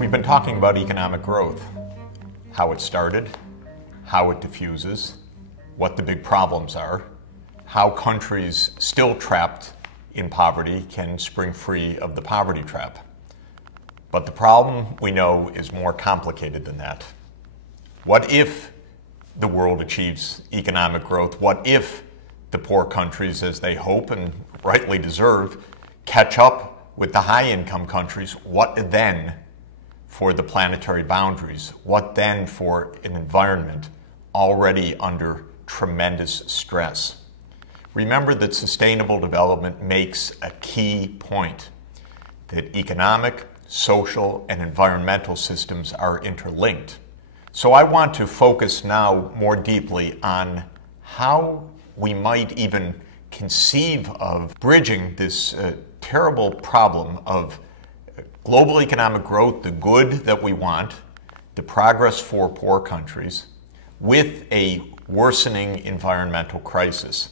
We've been talking about economic growth, how it started, how it diffuses, what the big problems are, how countries still trapped in poverty can spring free of the poverty trap. But the problem, we know, is more complicated than that. What if the world achieves economic growth? What if the poor countries, as they hope and rightly deserve, catch up with the high-income countries? What then for the planetary boundaries? What then for an environment already under tremendous stress? Remember that sustainable development makes a key point, that economic, social, and environmental systems are interlinked. So I want to focus now more deeply on how we might even conceive of bridging this terrible problem of global economic growth, the good that we want, the progress for poor countries, with a worsening environmental crisis.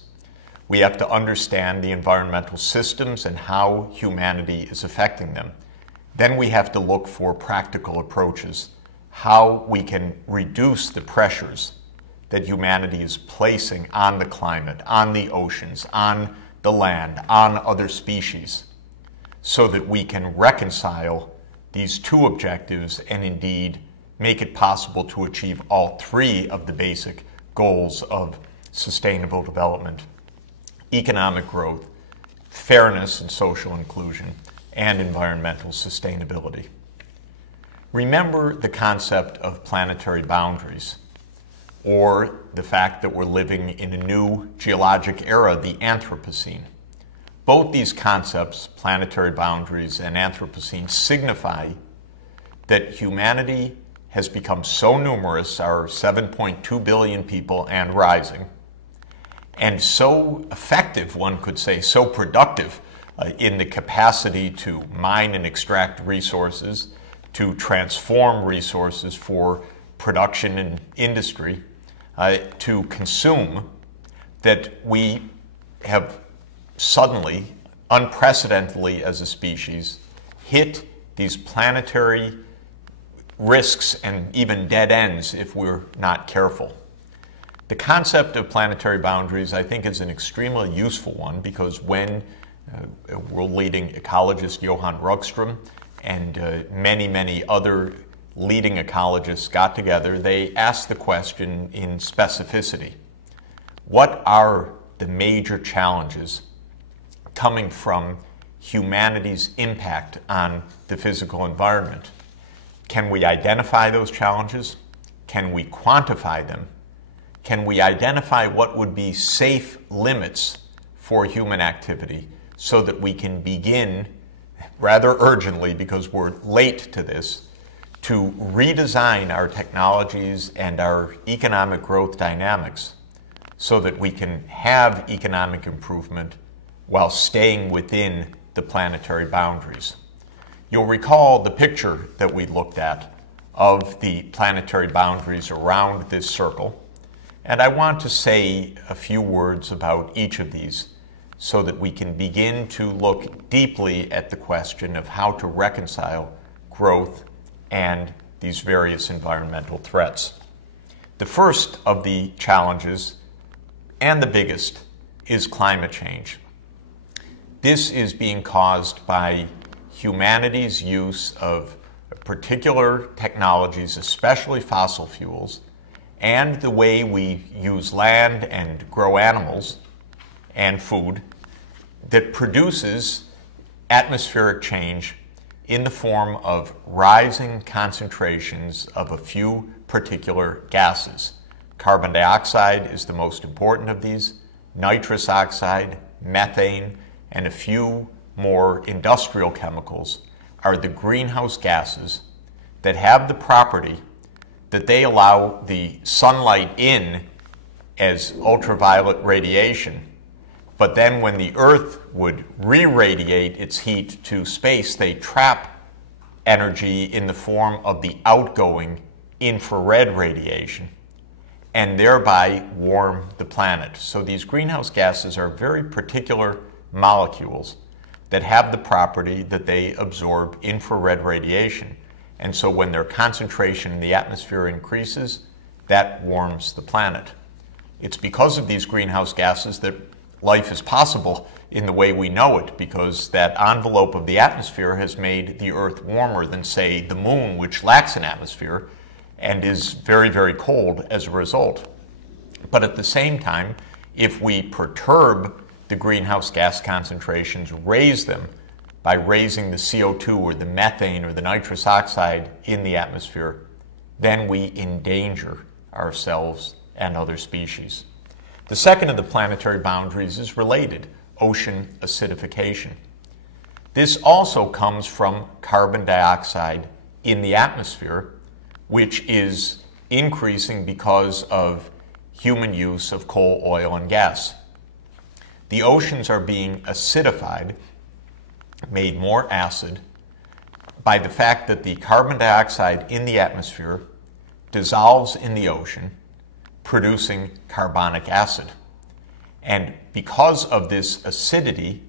We have to understand the environmental systems and how humanity is affecting them. Then we have to look for practical approaches, how we can reduce the pressures that humanity is placing on the climate, on the oceans, on the land, on other species, so that we can reconcile these two objectives and indeed make it possible to achieve all three of the basic goals of sustainable development: economic growth, fairness and social inclusion, and environmental sustainability. Remember the concept of planetary boundaries, or the fact that we're living in a new geologic era, the Anthropocene. Both these concepts, planetary boundaries and Anthropocene, signify that humanity has become so numerous, our 7.2 billion people and rising, and so effective, one could say, so productive in the capacity to mine and extract resources, to transform resources for production and industry, to consume, that we have suddenly, unprecedentedly as a species, hit these planetary risks and even dead ends if we're not careful. The concept of planetary boundaries, I think, is an extremely useful one, because when world-leading ecologist Johan Rockström and many other leading ecologists got together, they asked the question in specificity: what are the major challenges coming from humanity's impact on the physical environment? Can we identify those challenges? Can we quantify them? Can we identify what would be safe limits for human activity so that we can begin, rather urgently because we're late to this, to redesign our technologies and our economic growth dynamics so that we can have economic improvement while staying within the planetary boundaries? You'll recall the picture that we looked at of the planetary boundaries around this circle, and I want to say a few words about each of these so that we can begin to look deeply at the question of how to reconcile growth and these various environmental threats. The first of the challenges, and the biggest, is climate change. This is being caused by humanity's use of particular technologies, especially fossil fuels, and the way we use land and grow animals and food that produces atmospheric change in the form of rising concentrations of a few particular gases. Carbon dioxide is the most important of these, nitrous oxide, methane, and a few more industrial chemicals are the greenhouse gases that have the property that they allow the sunlight in as ultraviolet radiation, but then when the Earth would re-radiate its heat to space, they trap energy in the form of the outgoing infrared radiation and thereby warm the planet. So these greenhouse gases are very particular molecules that have the property that they absorb infrared radiation. And so when their concentration in the atmosphere increases, that warms the planet. It's because of these greenhouse gases that life is possible in the way we know it, because that envelope of the atmosphere has made the Earth warmer than, say, the Moon, which lacks an atmosphere and is very, very cold as a result. But at the same time, if we perturb the greenhouse gas concentrations, raise them by raising the CO2 or the methane or the nitrous oxide in the atmosphere, then we endanger ourselves and other species. The second of the planetary boundaries is related: ocean acidification. This also comes from carbon dioxide in the atmosphere, which is increasing because of human use of coal, oil, and gas. The oceans are being acidified, made more acid, by the fact that the carbon dioxide in the atmosphere dissolves in the ocean, producing carbonic acid. And because of this acidity,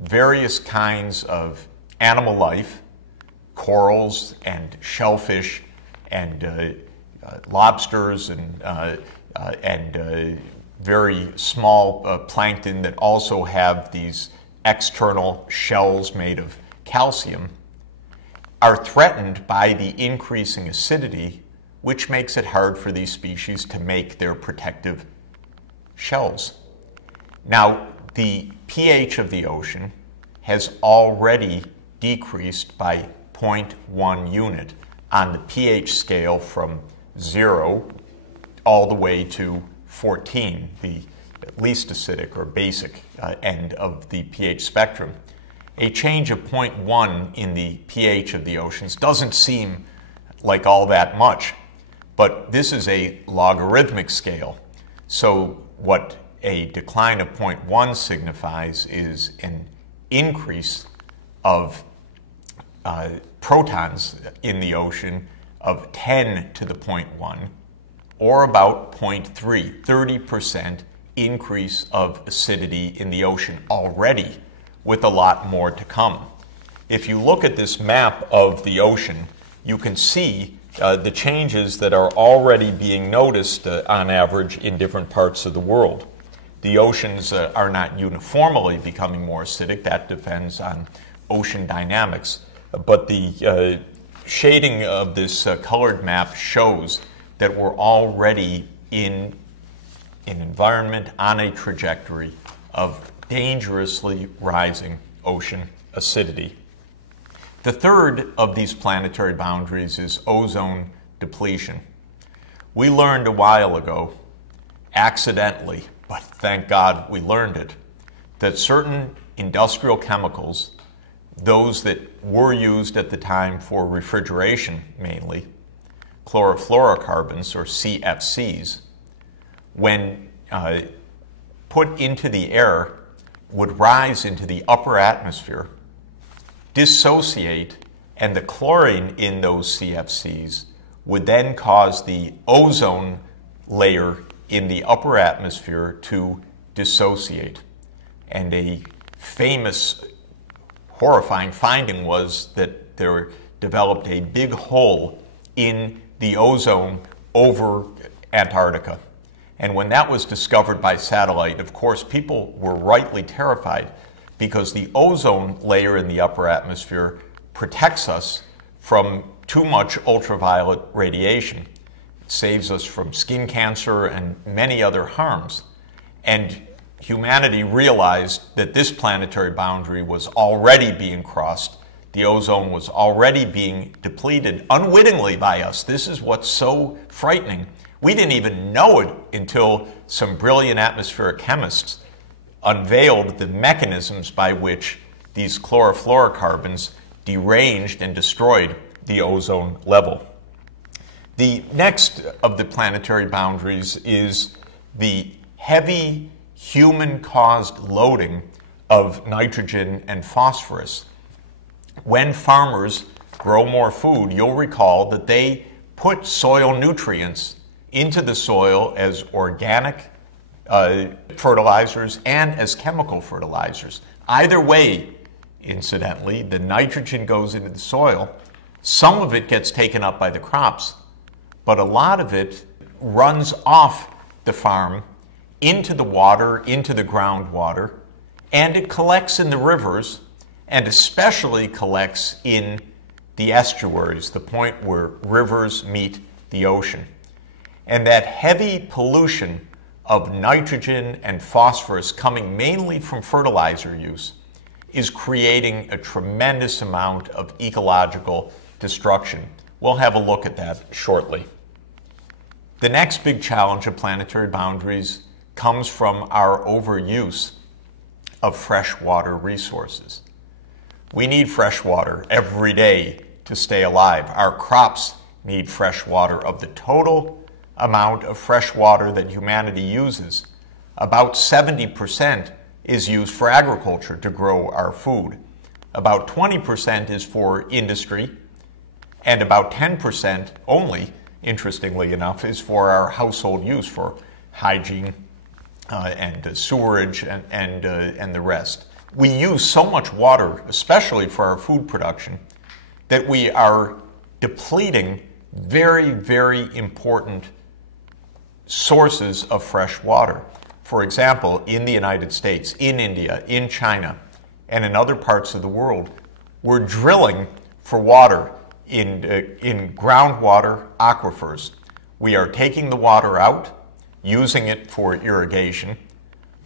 various kinds of animal life, corals and shellfish and lobsters and very small plankton that also have these external shells made of calcium, are threatened by the increasing acidity, which makes it hard for these species to make their protective shells. Now, the pH of the ocean has already decreased by 0.1 unit on the pH scale from 0 all the way to 14, the least acidic or basic end of the pH spectrum. A change of 0.1 in the pH of the oceans doesn't seem like all that much, but this is a logarithmic scale. So what a decline of 0.1 signifies is an increase of protons in the ocean of 10 to the 0.1, or about 0.3, 30% increase of acidity in the ocean already, with a lot more to come. If you look at this map of the ocean, you can see the changes that are already being noticed on average in different parts of the world. The oceans are not uniformly becoming more acidic. That depends on ocean dynamics. But the shading of this colored map shows that we're already in an environment on a trajectory of dangerously rising ocean acidity. The third of these planetary boundaries is ozone depletion. We learned a while ago, accidentally, but thank God we learned it, that certain industrial chemicals, those that were used at the time for refrigeration mainly, chlorofluorocarbons or CFCs, when put into the air, would rise into the upper atmosphere, dissociate, and the chlorine in those CFCs would then cause the ozone layer in the upper atmosphere to dissociate. And a famous, horrifying finding was that there developed a big hole in the ozone over Antarctica. And when that was discovered by satellite, of course, people were rightly terrified, because the ozone layer in the upper atmosphere protects us from too much ultraviolet radiation. It saves us from skin cancer and many other harms. And humanity realized that this planetary boundary was already being crossed. The ozone was already being depleted unwittingly by us. This is what's so frightening. We didn't even know it until some brilliant atmospheric chemists unveiled the mechanisms by which these chlorofluorocarbons deranged and destroyed the ozone level. The next of the planetary boundaries is the heavy human-caused loading of nitrogen and phosphorus. When farmers grow more food, you'll recall that they put soil nutrients into the soil as organic fertilizers and as chemical fertilizers. Either way, incidentally, the nitrogen goes into the soil. Some of it gets taken up by the crops, but a lot of it runs off the farm into the water, into the groundwater, and it collects in the rivers, and especially collects in the estuaries, the point where rivers meet the ocean. And that heavy pollution of nitrogen and phosphorus coming mainly from fertilizer use is creating a tremendous amount of ecological destruction. We'll have a look at that shortly. The next big challenge of planetary boundaries comes from our overuse of freshwater resources. We need fresh water every day to stay alive. Our crops need fresh water. Of the total amount of fresh water that humanity uses, about 70% is used for agriculture to grow our food. About 20% is for industry, and about 10% only, interestingly enough, is for our household use, for hygiene and sewerage and the rest. We use so much water, especially for our food production, that we are depleting very, very important sources of fresh water. For example, in the United States, in India, in China, and in other parts of the world, we're drilling for water in groundwater aquifers. We are taking the water out, using it for irrigation,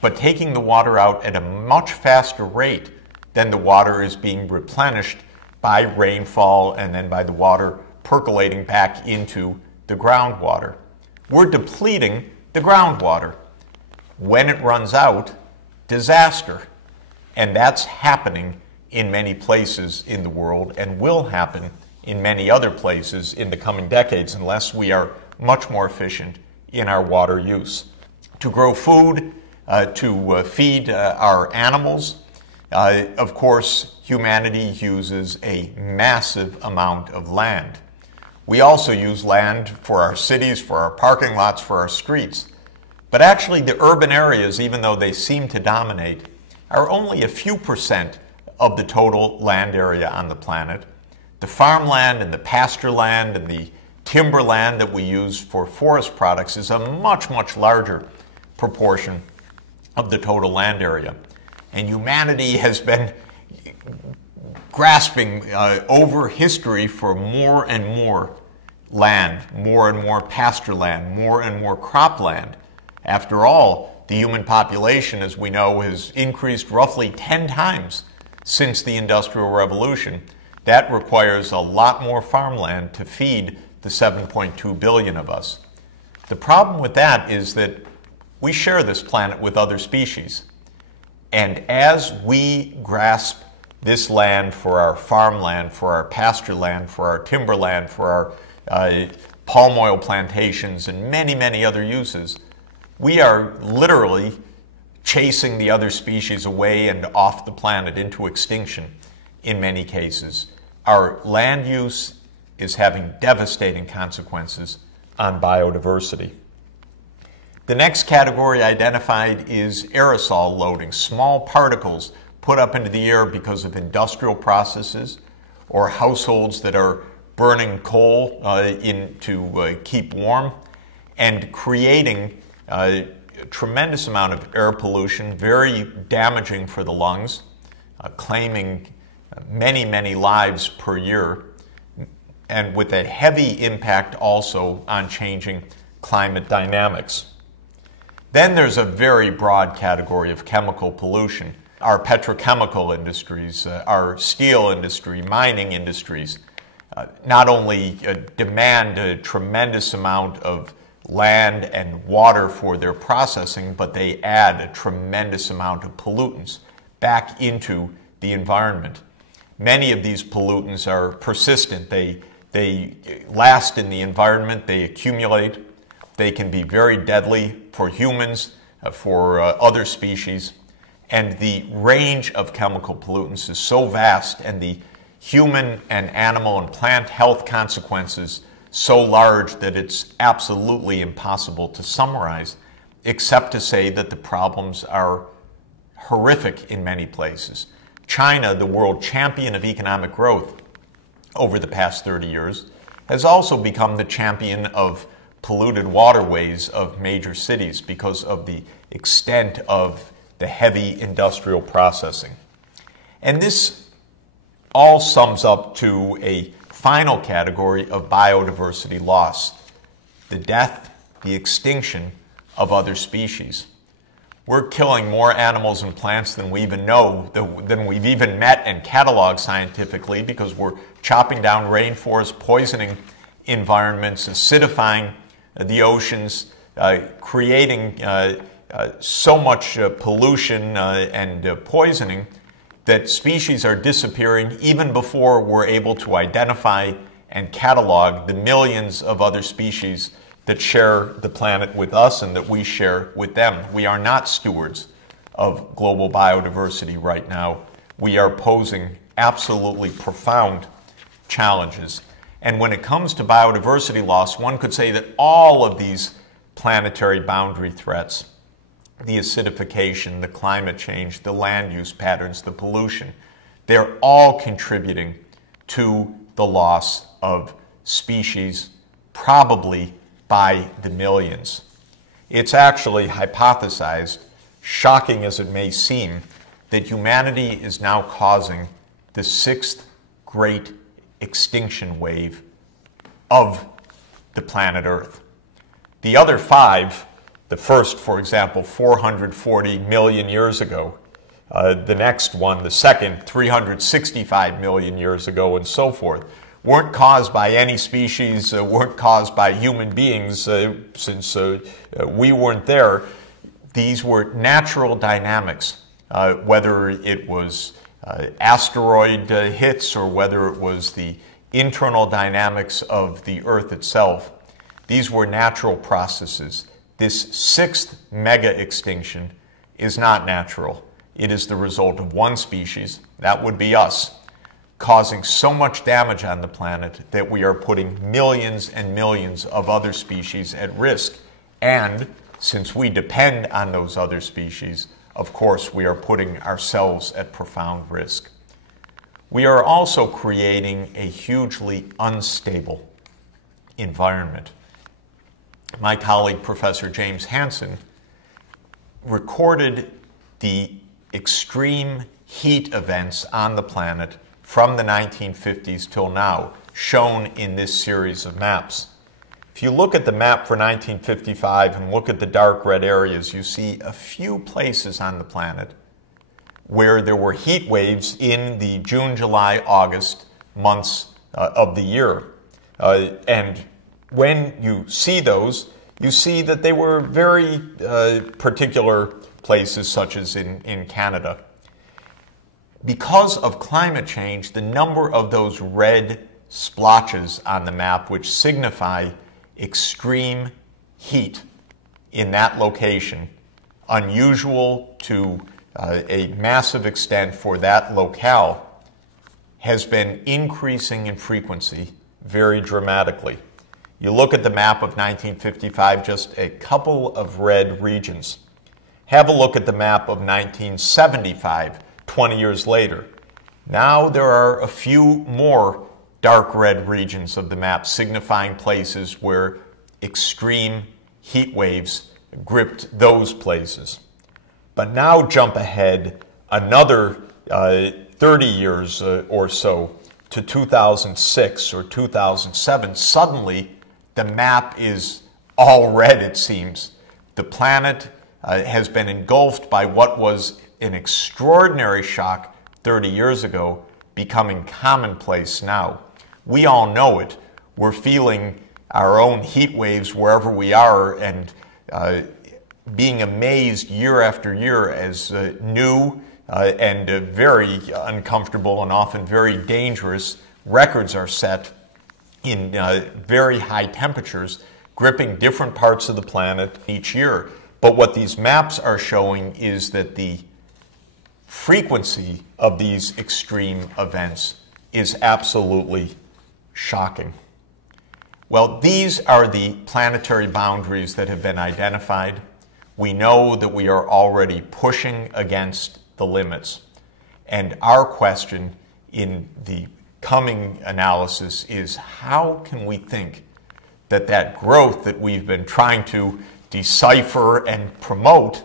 but taking the water out at a much faster rate than the water is being replenished by rainfall and then by the water percolating back into the groundwater. We're depleting the groundwater. When it runs out, disaster. And that's happening in many places in the world and will happen in many other places in the coming decades unless we are much more efficient in our water use. To grow food, to feed our animals, of course, humanity uses a massive amount of land. We also use land for our cities, for our parking lots, for our streets. But actually, the urban areas, even though they seem to dominate, are only a few percent of the total land area on the planet. The farmland and the pasture land and the timberland that we use for forest products is a much, much larger proportion of the total land area. And humanity has been grasping over history for more and more land, more and more pasture land, more and more cropland. After all, the human population, as we know, has increased roughly 10 times since the Industrial Revolution. That requires a lot more farmland to feed the 7.2 billion of us. The problem with that is that we share this planet with other species. And as we grasp this land for our farmland, for our pasture land, for our timberland, for our palm oil plantations, and many, many other uses, we are literally chasing the other species away and off the planet into extinction in many cases. Our land use is having devastating consequences on biodiversity. The next category identified is aerosol loading, small particles put up into the air because of industrial processes or households that are burning coal to keep warm and creating a tremendous amount of air pollution, very damaging for the lungs, claiming many, many lives per year, and with a heavy impact also on changing climate dynamics. Then there's a very broad category of chemical pollution. Our petrochemical industries, our steel industry, mining industries, not only demand a tremendous amount of land and water for their processing, but they add a tremendous amount of pollutants back into the environment. Many of these pollutants are persistent. They last in the environment, they accumulate. They can be very deadly for humans, for other species. And the range of chemical pollutants is so vast, and the human and animal and plant health consequences so large that it's absolutely impossible to summarize except to say that the problems are horrific in many places. China, the world champion of economic growth over the past 30 years, has also become the champion of polluted waterways of major cities because of the extent of the heavy industrial processing. And this all sums up to a final category of biodiversity loss: the death, the extinction of other species. We're killing more animals and plants than we even know, than we've even met and cataloged scientifically, because we're chopping down rainforests, poisoning environments, acidifying the oceans, creating so much pollution and poisoning that species are disappearing even before we're able to identify and catalog the millions of other species that share the planet with us and that we share with them. We are not stewards of global biodiversity right now. We are posing absolutely profound challenges. And when it comes to biodiversity loss, one could say that all of these planetary boundary threats, the acidification, the climate change, the land use patterns, the pollution, they're all contributing to the loss of species, probably by the millions. It's actually hypothesized, shocking as it may seem, that humanity is now causing the 6th great extinction wave of the planet Earth. The other 5, the first, for example, 440 million years ago, the next one, the second, 365 million years ago, and so forth, weren't caused by any species, weren't caused by human beings, since we weren't there. These were natural dynamics, whether it was asteroid hits or whether it was the internal dynamics of the Earth itself. These were natural processes. This 6th mega extinction is not natural. It is the result of one species, that would be us, causing so much damage on the planet that we are putting millions and millions of other species at risk. And since we depend on those other species, of course, we are putting ourselves at profound risk. We are also creating a hugely unstable environment. My colleague, Professor James Hansen, recorded the extreme heat events on the planet from the 1950s till now, shown in this series of maps. If you look at the map for 1955 and look at the dark red areas, you see a few places on the planet where there were heat waves in the June, July, August months of the year. And when you see those, you see that they were very particular places, such as in Canada. Because of climate change, the number of those red splotches on the map, which signify extreme heat in that location, unusual to a massive extent for that locale, has been increasing in frequency very dramatically. You look at the map of 1955, just a couple of red regions. Have a look at the map of 1975, 20 years later. Now there are a few more dark red regions of the map, signifying places where extreme heat waves gripped those places. But now jump ahead another 30 years or so to 2006 or 2007. Suddenly, the map is all red, it seems. The planet has been engulfed by what was an extraordinary shock 30 years ago, becoming commonplace now. We all know it. We're feeling our own heat waves wherever we are, and being amazed year after year as new and very uncomfortable and often very dangerous records are set in very high temperatures, gripping different parts of the planet each year. But what these maps are showing is that the frequency of these extreme events is absolutely shocking. Well, these are the planetary boundaries that have been identified. We know that we are already pushing against the limits. And our question in the coming analysis is, how can we think that that growth that we've been trying to decipher and promote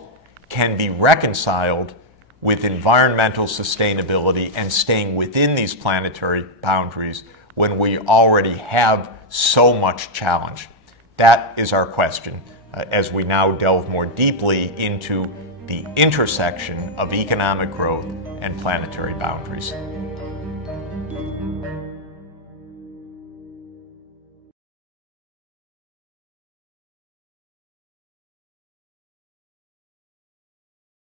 can be reconciled with environmental sustainability and staying within these planetary boundaries when we already have so much challenge? That is our question as we now delve more deeply into the intersection of economic growth and planetary boundaries.